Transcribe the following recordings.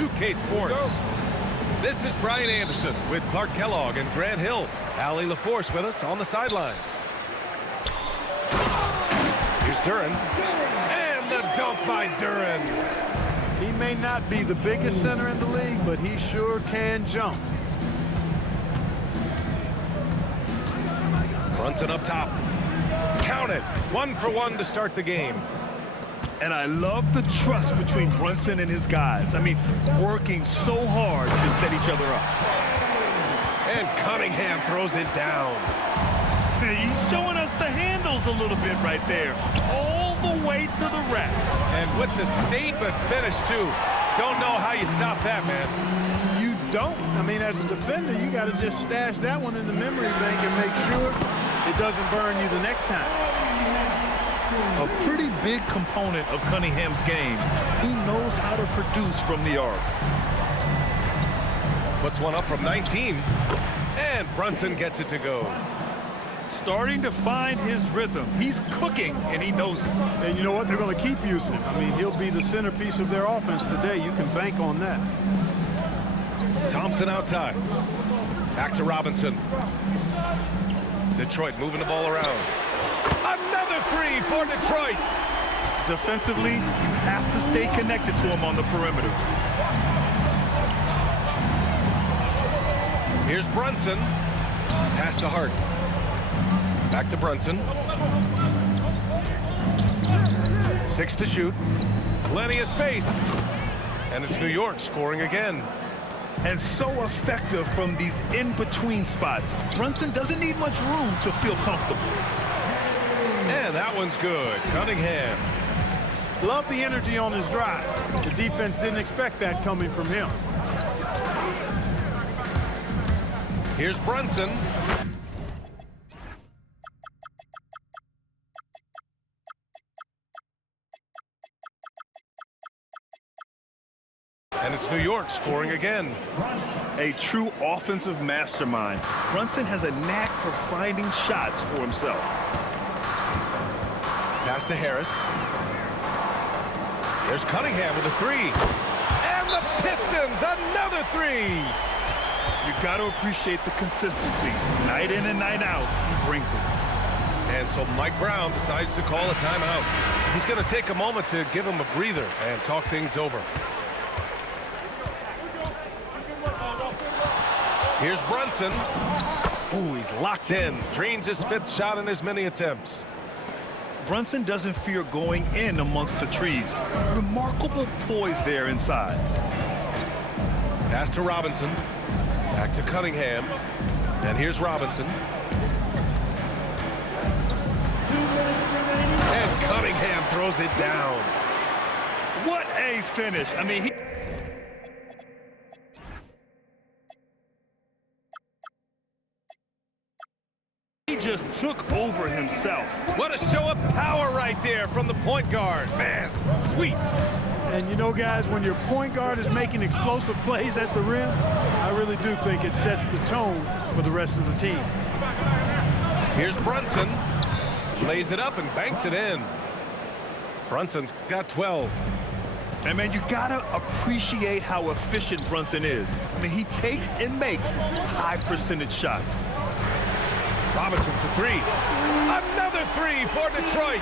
Nba2k Sports. This is Brian Anderson with Clark Kellogg and Grant Hill. Allie LaForce with us on the sidelines. Here's Duren. And the dunk by Duren. He may not be the biggest center in the league, but he sure can jump. Brunson up top. Count it. 1 for 1 to start the game. And I love the trust between Brunson and his guys. I mean, working so hard to set each other up. And Cunningham throws it down. He's showing us the handles a little bit right there. All the way to the rack. And with the statement finish, too. Don't know how you stop that, man. You don't. I mean, as a defender, you got to just stash that one in the memory bank and make sure it doesn't burn you the next time. A pretty big component of Cunningham's game. He knows how to produce from the arc. Puts one up from 19. And Brunson gets it to go. Starting to find his rhythm. He's cooking, and he knows it. And you know what? They're going to keep using him. I mean, he'll be the centerpiece of their offense today. You can bank on that. Thompson outside. Back to Robinson. Detroit moving the ball around. Another three for Detroit. Defensively, you have to stay connected to him on the perimeter. Here's Brunson. Pass to Hart. Back to Brunson. 6 to shoot. Plenty of space. And it's New York scoring again. And so effective from these in-between spots. Brunson doesn't need much room to feel comfortable. And that one's good. Cunningham. Love the energy on his drive. The defense didn't expect that coming from him. Here's Brunson. And it's New York scoring again. A true offensive mastermind. Brunson has a knack for finding shots for himself. Pass to Harris. There's Cunningham with a three. And the Pistons, another three. You got to appreciate the consistency. Night in and night out, he brings it. And so Mike Brown decides to call a timeout. He's going to take a moment to give him a breather and talk things over. Here's Brunson. Ooh, he's locked in. Drains his 5th shot in as many attempts. Brunson doesn't fear going in amongst the trees. Remarkable poise there inside. Pass to Robinson. Back to Cunningham. And here's Robinson. And Cunningham throws it down. What a finish. I mean, he just took over himself. What a show of power right there from the point guard. Man, sweet. And you know, guys, when your point guard is making explosive plays at the rim, I really do think it sets the tone for the rest of the team. Here's Brunson. Lays it up and banks it in. Brunson's got 12. And, man, you got to appreciate how efficient Brunson is. I mean, he takes and makes high-percentage shots. Robinson for three. Another three for Detroit.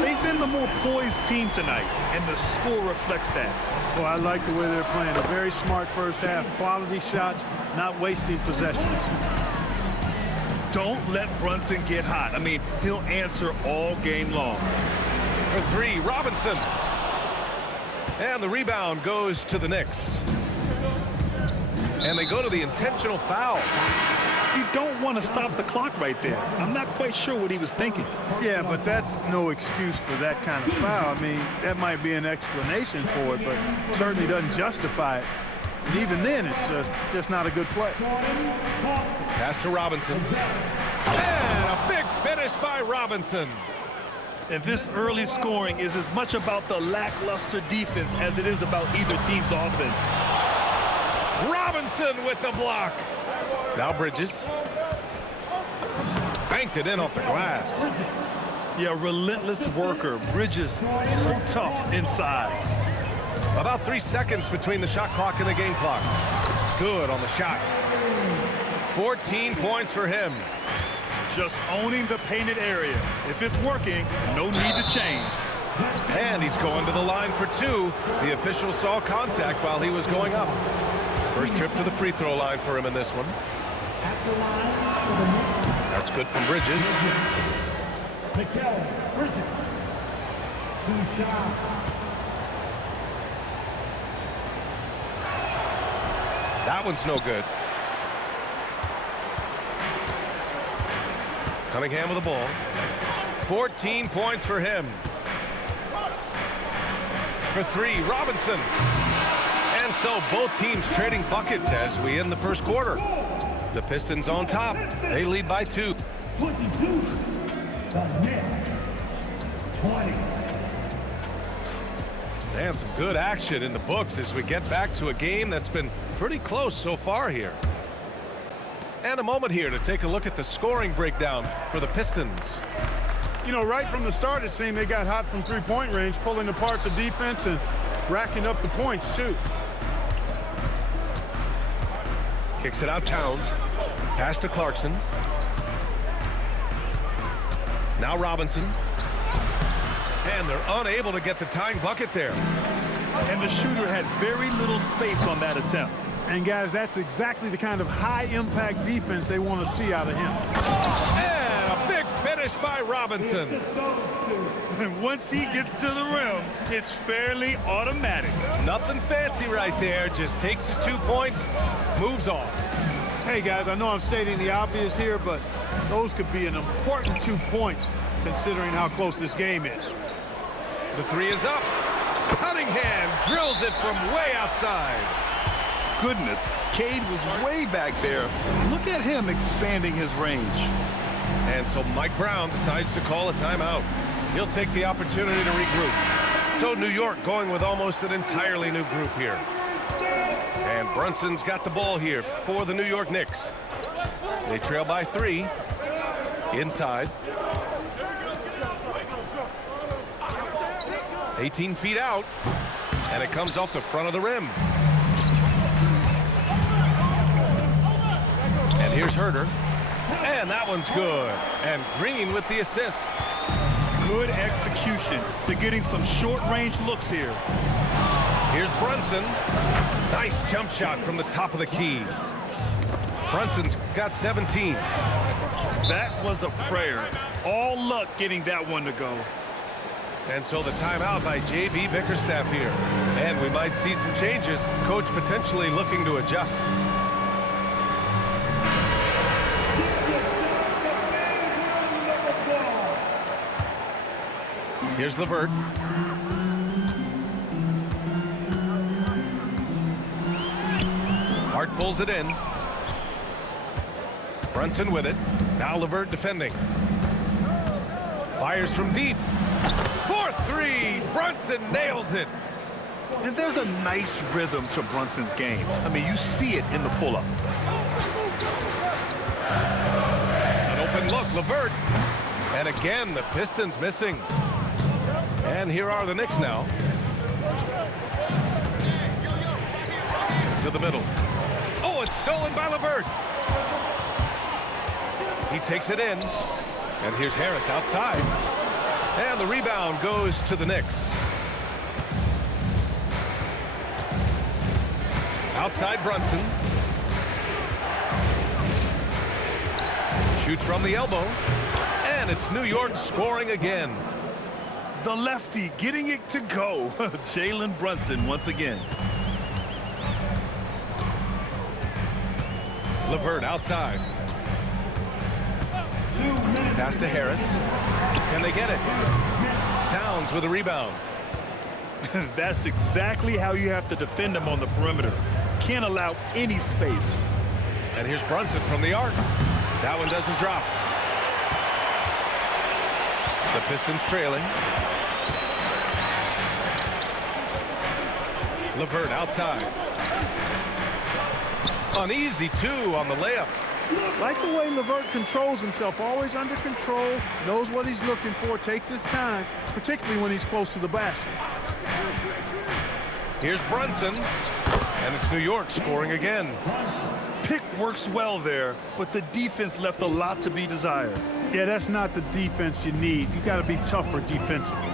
They've been the more poised team tonight, and the score reflects that. Well, I like the way they're playing. A very smart first half. Quality shots, not wasting possession. Don't let Brunson get hot. I mean, he'll answer all game long. For three, Robinson. And the rebound goes to the Knicks. And they go to the intentional foul. You don't want to stop the clock right there. I'm not quite sure what he was thinking. Yeah, but that's no excuse for that kind of foul. I mean, that might be an explanation for it, but certainly doesn't justify it. And even then, it's just not a good play. Pass to Robinson. And a big finish by Robinson. And this early scoring is as much about the lackluster defense as it is about either team's offense. Robinson with the block. Now Bridges. Banked it in off the glass. Yeah, relentless worker. Bridges, so tough inside. About 3 seconds between the shot clock and the game clock. Good on the shot. 14 points for him. Just owning the painted area. If it's working, no need to change. And he's going to the line for 2. The official saw contact while he was going up. First trip to the free throw line for him in this one. That's good from Bridges. Bridges. 2 shots. That one's no good. Cunningham with the ball. 14 points for him. For 3, Robinson. And so both teams trading buckets as we end the first quarter. The Pistons on top. They lead by 2. 22. The Knicks. 20. And some good action in the books as we get back to a game that's been pretty close so far here. And a moment here to take a look at the scoring breakdown for the Pistons. You know, right from the start, it seemed they got hot from three-point range, pulling apart the defense and racking up the points, too. Kicks it out, Towns. Pass to Clarkson. Now Robinson. And they're unable to get the tying bucket there. And the shooter had very little space on that attempt. And, guys, that's exactly the kind of high-impact defense they want to see out of him. And a big finish by Robinson. And once he gets to the rim, it's fairly automatic. Nothing fancy right there. Just takes his 2 points, moves on. Hey, guys, I know I'm stating the obvious here, but those could be an important 2 points considering how close this game is. The 3 is up. Cunningham drills it from way outside. Goodness, Cade was way back there. Look at him expanding his range. And so Mike Brown decides to call a timeout. He'll take the opportunity to regroup. So New York going with almost an entirely new group here. And Brunson's got the ball here for the New York Knicks. They trail by 3. Inside. 18 feet out. And it comes off the front of the rim. And here's Herter. And that one's good. And Green with the assist. Good execution. They're getting some short-range looks here. Here's Brunson. Nice jump shot from the top of the key. Brunson's got 17. That was a prayer. All luck getting that one to go. And so the timeout by J.B. Bickerstaff here. And we might see some changes. Coach potentially looking to adjust. Here's LeVert. Hart pulls it in. Brunson with it. Now LeVert defending. Fires from deep. 4-3. Brunson nails it. And there's a nice rhythm to Brunson's game. I mean, you see it in the pull-up. An open look, LeVert. And again, the Pistons missing. And here are the Knicks now. To the middle. Oh, it's stolen by LeVert. He takes it in. And here's Harris outside. And the rebound goes to the Knicks. Outside Brunson. Shoots from the elbow. And it's New York scoring again. The lefty getting it to go. Jalen Brunson once again. LeVert outside. Pass to Harris. Can they get it? Towns with a rebound. That's exactly how you have to defend him on the perimeter. Can't allow any space. And here's Brunson from the arc. That one doesn't drop. The Pistons trailing. LeVert outside. Uneasy, 2 on the layup. Like the way LeVert controls himself, always under control, knows what he's looking for, takes his time, particularly when he's close to the basket. Here's Brunson, and it's New York scoring again. Pick works well there, but the defense left a lot to be desired. Yeah, that's not the defense you need. You got to be tougher defensively.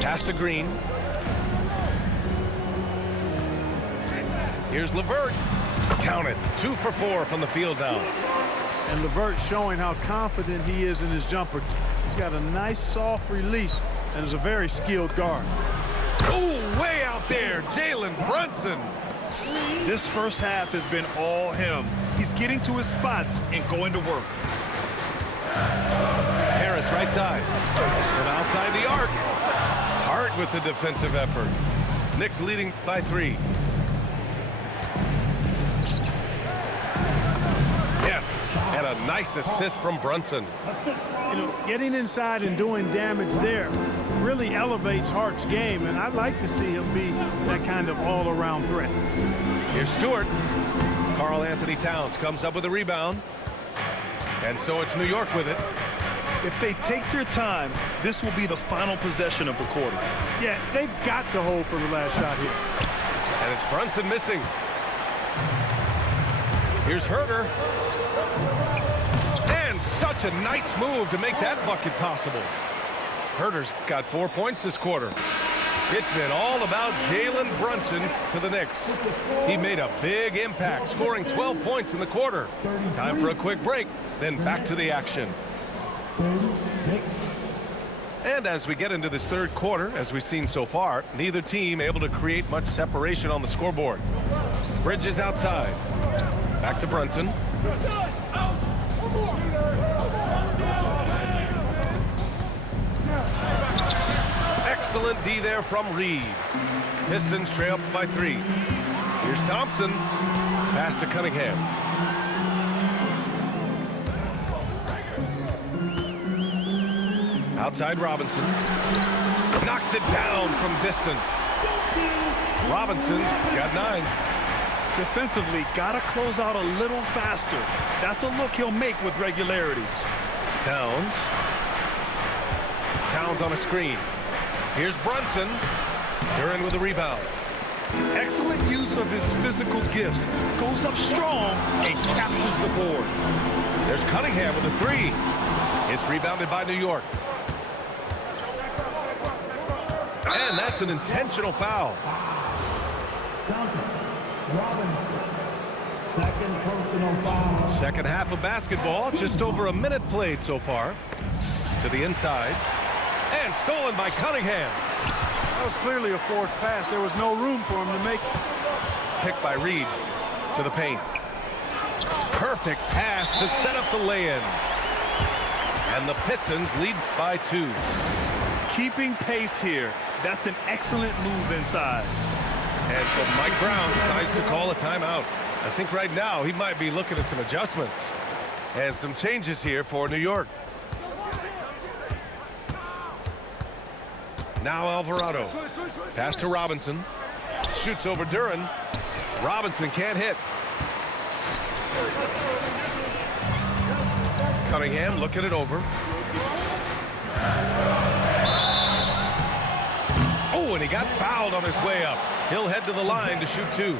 Pass to Green. Here's LeVert. Count it. 2 for 4 from the field now. And LeVert showing how confident he is in his jumper. He's got a nice soft release and is a very skilled guard. Oh, way out there, Jalen Brunson. This first half has been all him. He's getting to his spots and going to work. Harris right side. From outside the arc. Hart with the defensive effort. Knicks leading by 3. Yes, and a nice assist from Brunson. You know, getting inside and doing damage there really elevates Hart's game, and I'd like to see him be that kind of all-around threat. Here's Stewart. Karl Anthony Towns comes up with a rebound. And so it's New York with it. If they take their time, this will be the final possession of the quarter. Yeah, they've got to hold for the last shot here. And it's Brunson missing. Here's Herter. And such a nice move to make that bucket possible. Herter's got 4 points this quarter. It's been all about Jalen Brunson for the Knicks. He made a big impact, scoring 12 points in the quarter. Time for a quick break, then back to the action. 36. And as we get into this third quarter, as we've seen so far, neither team able to create much separation on the scoreboard. Bridges outside. Back to Brunson. Excellent D there from Reed. Pistons trail up by 3. Here's Thompson. Pass to Cunningham. Outside Robinson. Knocks it down from distance. Robinson's got 9. Defensively, gotta close out a little faster. That's a look he'll make with regularity. Towns on a screen. Here's Brunson. Duran with a rebound. Excellent use of his physical gifts. Goes up strong and captures the board. There's Cunningham with a 3. It's rebounded by New York. And that's an intentional foul. Duncan Robinson. Second personal foul. Second half of basketball, just over a minute played so far. To the inside. And stolen by Cunningham. That was clearly a forced pass. There was no room for him to make it. Picked by Reed to the paint. Perfect pass to set up the lay-in. And the Pistons lead by 2. Keeping pace here. That's an excellent move inside. And so Mike Brown decides to call a timeout. I think right now he might be looking at some adjustments. And some changes here for New York. Now Alvarado. Pass to Robinson. Shoots over Duran. Robinson can't hit. Cunningham looking it over. Oh, and he got fouled on his way up. He'll head to the line to shoot 2.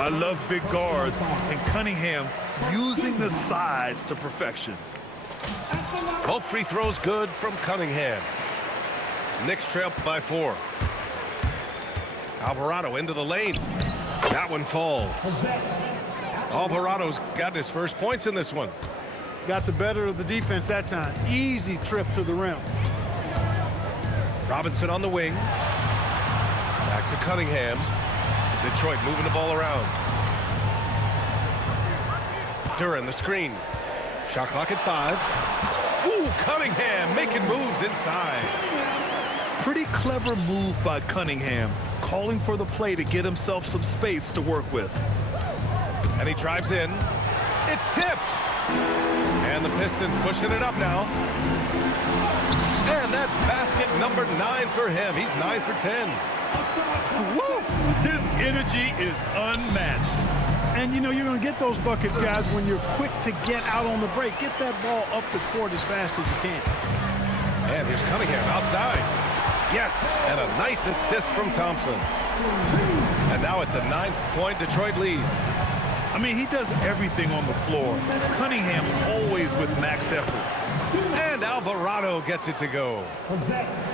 I love big guards, and Cunningham using the size to perfection. Both free throws good from Cunningham. Knicks trail by 4. Alvarado into the lane. That one falls. Alvarado's got his first points in this one. Got the better of the defense that time. Easy trip to the rim. Robinson on the wing. Back to Cunningham. Detroit moving the ball around. Duran the screen. Shot clock at 5. Ooh, Cunningham making moves inside. Pretty clever move by Cunningham, calling for the play to get himself some space to work with. And he drives in. It's tipped. And the Pistons pushing it up now. And that's basket number 9 for him. He's 9 for 10. Woo! His energy is unmatched. And, you know, you're going to get those buckets, guys, when you're quick to get out on the break. Get that ball up the court as fast as you can. And here's Cunningham outside. Yes, and a nice assist from Thompson. And now it's a 9-point Detroit lead. I mean, he does everything on the floor. Cunningham always with max effort. And Alvarado gets it to go.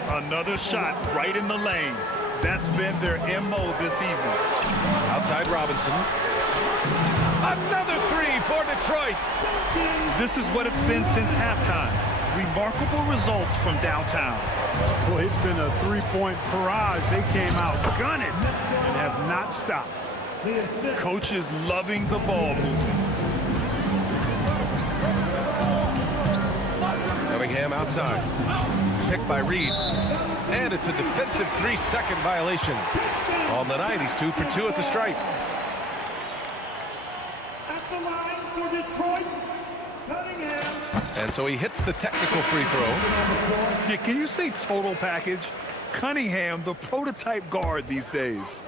Another shot right in the lane. That's been their MO this evening. Outside Robinson. Another three for Detroit. This is what it's been since halftime. Remarkable results from downtown. Boy, it's been a three-point barrage. They came out gunning and have not stopped. Coach is loving the ball movement. Cunningham outside. Picked by Reed. And it's a defensive 3-second violation. On the night, he's 2 for 2 at the stripe. At the line for Detroit, Cunningham. And so he hits the technical free throw. Yeah, can you say total package? Cunningham, the prototype guard these days.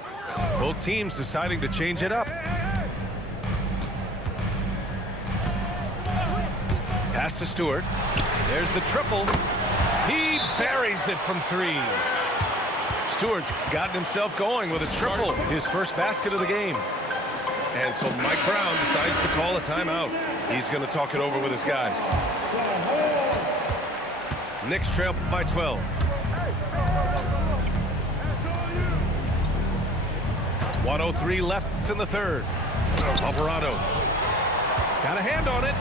Both teams deciding to change it up. Pass to Stewart. There's the triple. He buries it from 3. Stewart's gotten himself going with a triple, his first basket of the game. And so Mike Brown decides to call a timeout. He's going to talk it over with his guys. Knicks trail by 12. 1:03 left in the third. Alvarado got a hand on it.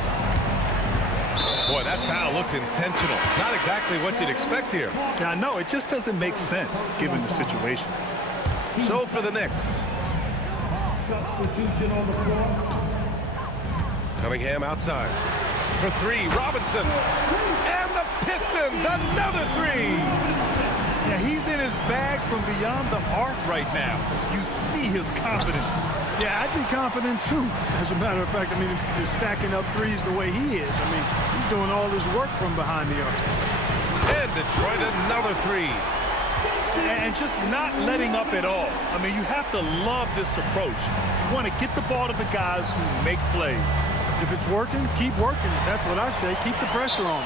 Boy, that foul looked intentional. Not exactly what you'd expect here. Now, no, it just doesn't make sense given the situation. So for the Knicks. Substitution on the floor. Cunningham outside. For 3, Robinson. And the Pistons, another 3. Yeah, he's in his bag from beyond the arc right now. You see his confidence. Yeah, I'd be confident too. As a matter of fact, I mean, if you're stacking up threes the way he is, I mean, he's doing all his work from behind the arc. And Detroit another 3. And just not letting up at all. I mean, you have to love this approach. You want to get the ball to the guys who make plays. If it's working, keep working it. That's what I say. Keep the pressure on.